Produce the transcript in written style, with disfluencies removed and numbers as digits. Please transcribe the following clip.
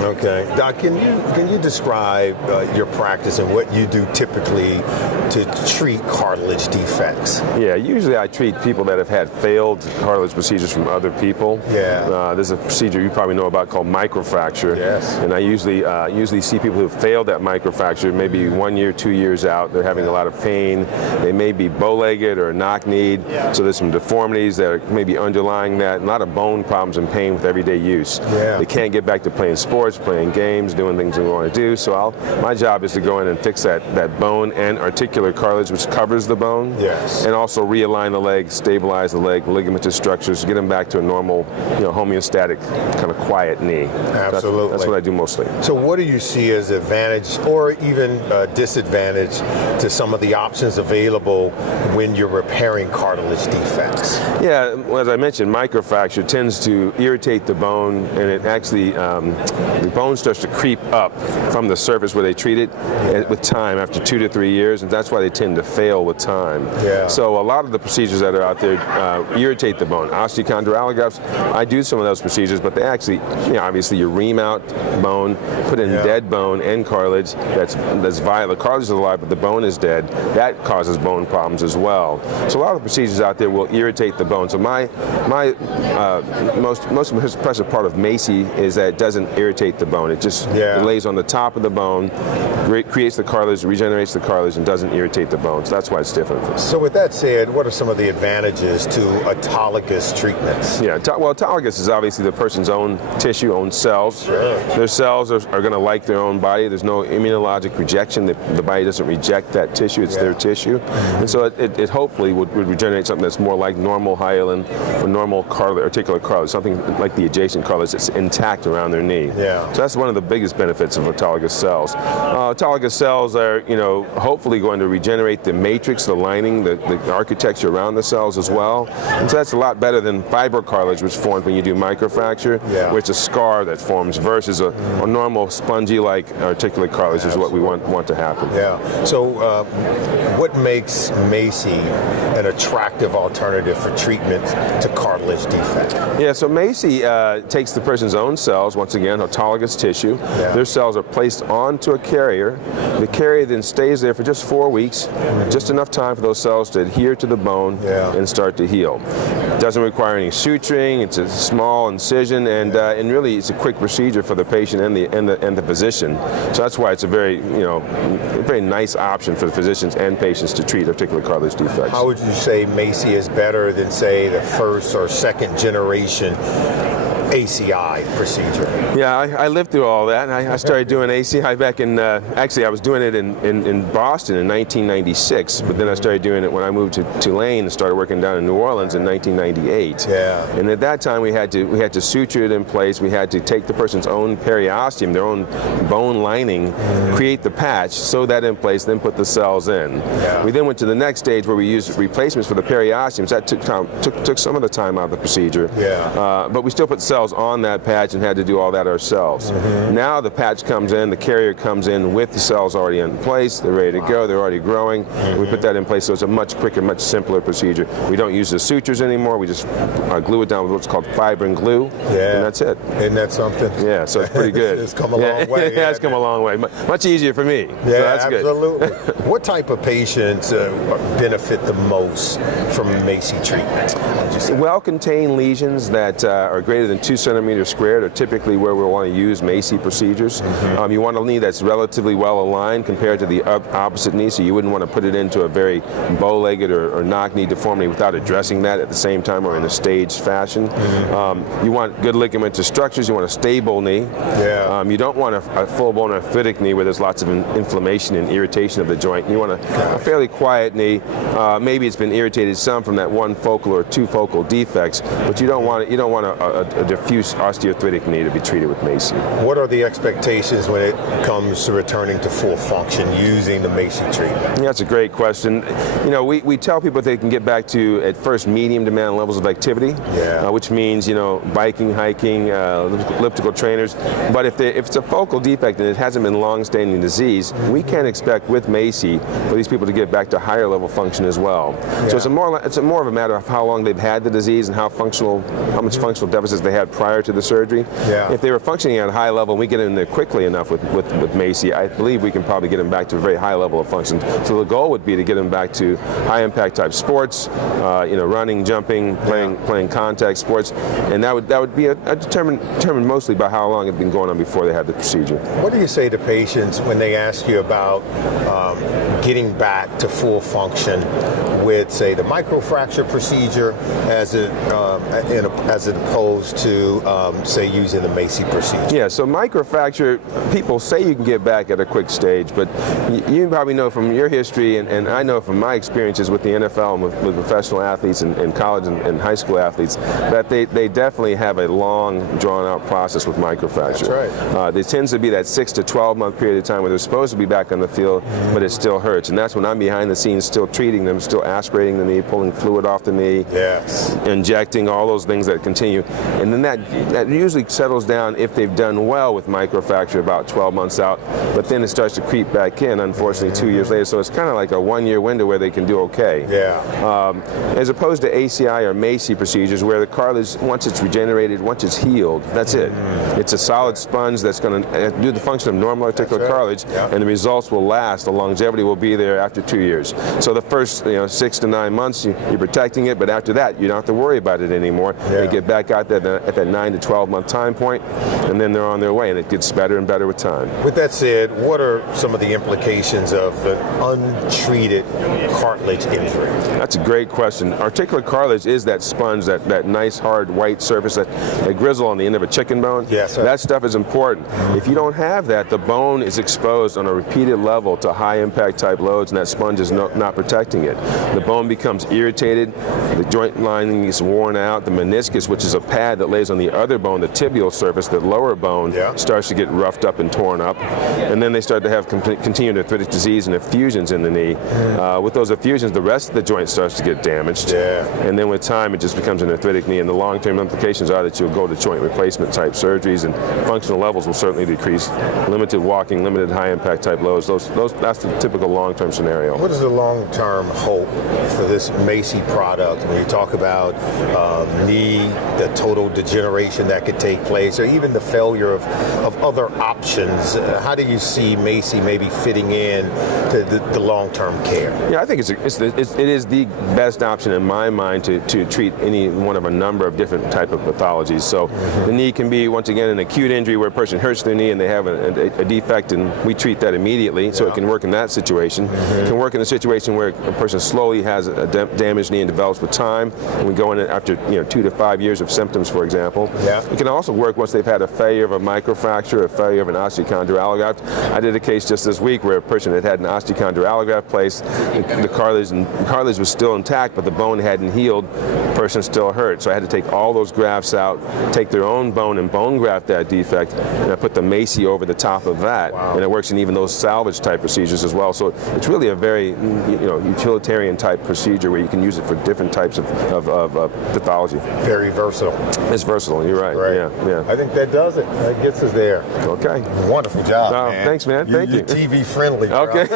Okay. Doc, can you describe your practice and what you do typically to treat cartilage defects? Yeah, usually I treat people that have had failed cartilage procedures from other people. Yeah. There's a procedure you probably know about called microfracture. Yes. And I usually see people who have failed that microfracture, maybe 1 year, 2 years out. They're having a lot of pain. They may be bow-legged or knock-kneed. So there's some deformities that are maybe underlying that. A lot of bone problems and pain with everyday use. Yeah. They can't get back to playing sports, playing games, doing things they want to do. So my job is to go in and fix that bone and articular cartilage, which covers the bone. Yes. And also realign the leg, stabilize the leg, ligamentous structures, get them back to a normal, homeostatic, kind of quiet knee. Absolutely. That's what I do mostly. So what do you see as advantage or even disadvantage to some of the options available when you're repairing cartilage defects? Yeah, as I mentioned, microfracture tends to irritate the bone, and it actually, the bone starts to creep up from the surface where they treat it with time after 2 to 3 years, and that's why they tend to fail with time. Yeah. So a lot of the procedures that are out there irritate the bone. Osteochondral allografts, I do some of those procedures, but they actually, obviously you ream out bone, put in dead bone and cartilage that's viable. The cartilage is alive, but the bone is dead. That causes bone problems as well. So a lot of the procedures out there will irritate the bone. So my most impressive part of MACI is that it doesn't irritate the bone. It just it lays on the top of the bone, creates the cartilage, regenerates the cartilage, and doesn't irritate the bone. So that's why it's different. So with that said, what are some of the advantages to autologous treatments? Yeah, well, autologous is obviously the person's own tissue, own cells. Sure. Their cells are going to like their own body. There's no immunologic rejection. The body doesn't reject that tissue. It's their tissue. And so it hopefully would regenerate something that's more like normal hyaline or normal articular cartilage, something like the adjacent cartilage that's intact around their knee. Yeah. So that's one of the biggest benefits of autologous cells. Autologous cells are, hopefully going to regenerate the matrix, the lining, the architecture around the cells as well. And so that's a lot better than fibrocartilage, which forms when you do microfracture, where it's a scar that forms versus a normal spongy-like articular cartilage is what we want to happen. Yeah. So what makes MACI an attractive alternative for treatment to cartilage defect? Yeah, so MACI takes the person's own cells, once again, autologous tissue. Their cells are placed onto a carrier. The carrier then stays there for just 4 weeks, just enough time for those cells to adhere to the bone and start to heal. It doesn't require any suturing. It's a small incision, and really it's a quick procedure for the patient and the physician. So that's why it's a very nice option for the physicians and patients to treat articular cartilage defects. How would you say MACI is better than, say, the first or second generation ACI procedure? Yeah, I lived through all that. I started doing ACI back in, actually I was doing it in Boston in 1996, but then I started doing it when I moved to Tulane and started working down in New Orleans in 1998. Yeah. And at that time we had to suture it in place. We had to take the person's own periosteum, their own bone lining, create the patch, sew that in place, then put the cells in. Yeah. We then went to the next stage where we used replacements for the periosteums. That took some of the time out of the procedure. Yeah. But we still put cells on that patch and had to do all that ourselves. Now the patch comes in, the carrier comes in with the cells already in place, they're ready to go, they're already growing. We put that in place, so it's a much quicker, much simpler procedure. We don't use the sutures anymore, we just glue it down with what's called fibrin glue, and that's it. Isn't that something? Yeah, so it's pretty good. It's come a long way. Yeah, it's come a long way. Much easier for me. Yeah, so that's absolutely. Good. What type of patients benefit the most from MACI treatment? Well-contained lesions that are greater than 2 centimeters squared are typically where we want to use MACI procedures. You want a knee that's relatively well aligned compared to the opposite knee, so you wouldn't want to put it into a very bow-legged or knock-knee deformity without addressing that at the same time or in a staged fashion. You want good ligamentous structures. You want a stable knee. You don't want a full-blown arthritic knee where there's lots of inflammation and irritation of the joint. You want a fairly quiet knee. Maybe it's been irritated some from that one focal or 2 focal defects, but you don't want a diffuse osteoarthritic knee to be treated with MACI. What are the expectations when it comes to returning to full function using the MACI treatment? Yeah, that's a great question. We tell people they can get back to, at first, medium demand levels of activity, which means, biking, hiking, elliptical trainers. But if it's a focal defect and it hasn't been long-standing disease, we can expect with MACI for these people to get back to higher level function as well. So it's more of a matter of how long they've had the disease and how much functional deficits they have had prior to the surgery. Yeah. If they were functioning at a high level and we get in there quickly enough with MACI, I believe we can probably get them back to a very high level of function. So the goal would be to get them back to high impact type sports, running, jumping, playing contact sports, and that would be determined mostly by how long it had been going on before they had the procedure. What do you say to patients when they ask you about getting back to full function with, say, the microfracture procedure as opposed to, say, using the MACI procedure? Yeah, so microfracture, people say you can get back at a quick stage, but you probably know from your history, and I know from my experiences with the NFL and with professional athletes and college and high school athletes, that they definitely have a long, drawn-out process with microfracture. That's right. There tends to be that 6 to 12-month period of time where they're supposed to be back on the field, but it still hurts, and that's when I'm behind the scenes still treating them, still aspirating the knee, pulling fluid off the knee, yes, injecting, all those things that continue. And then that usually settles down if they've done well with microfracture about 12 months out, but then it starts to creep back in, unfortunately, 2 years later. So it's kind of like a 1-year window where they can do okay. Yeah. As opposed to ACI or MACI procedures where the cartilage, once it's regenerated, once it's healed, that's it. It's a solid sponge that's going to do the function of normal articular cartilage, and the results will last. The longevity will be there after 2 years. So the first 6 to 9 months, you're protecting it, but after that, you don't have to worry about it anymore. They get back out there at that 9 to 12 month time point, and then they're on their way, and it gets better and better with time. With that said, what are some of the implications of an untreated cartilage injury? That's a great question. Articular cartilage is that sponge, that nice hard white surface, that grizzle on the end of a chicken bone. Yes, sir. That stuff is important. If you don't have that, the bone is exposed on a repeated level to high impact type loads, and that sponge is not protecting it. The bone becomes irritated, the joint lining is worn out, the meniscus, which is a pad that lays on the other bone, the tibial surface, the lower bone, starts to get roughed up and torn up, and then they start to have continued arthritic disease and effusions in the knee. With those effusions, the rest of the joint starts to get damaged, and then with time it just becomes an arthritic knee, and the long-term implications are that you'll go to joint replacement type surgeries, and functional levels will certainly decrease. Limited walking, limited high impact type loads, that's the typical long-term scenario. What is the long-term hope for this MACI product when you talk about knee, the total degeneration that could take place, or even the failure of other options? How do you see MACI maybe fitting in to the long-term care? Yeah, I think it is the best option in my mind to treat any one of a number of different type of pathologies. So the knee can be, once again, an acute injury where a person hurts their knee and they have a defect, and we treat that immediately, so it can work in that situation. It can work in a situation where a person slowly has a damaged knee and develops with time, and we go in after 2 to 5 years of symptoms, for example. It can also work once they've had a failure of a microfracture, a failure of an osteochondral allograft. I did a case just this week where a person had an osteochondral allograft placed, the cartilage was still intact, but the bone hadn't healed, the person still hurt. So I had to take all those grafts out, take their own bone and bone graft that defect, and I put the MACI over the top of that, and it works in even those salvage type procedures as well. So it's really a very utilitarian type procedure where you can use it for different types of pathology. Very versatile. It's versatile, you're right. Yeah. I think that does it. That gets us there. Okay. Wonderful job, man. Thanks, man. Thank you. You're TV friendly. Okay.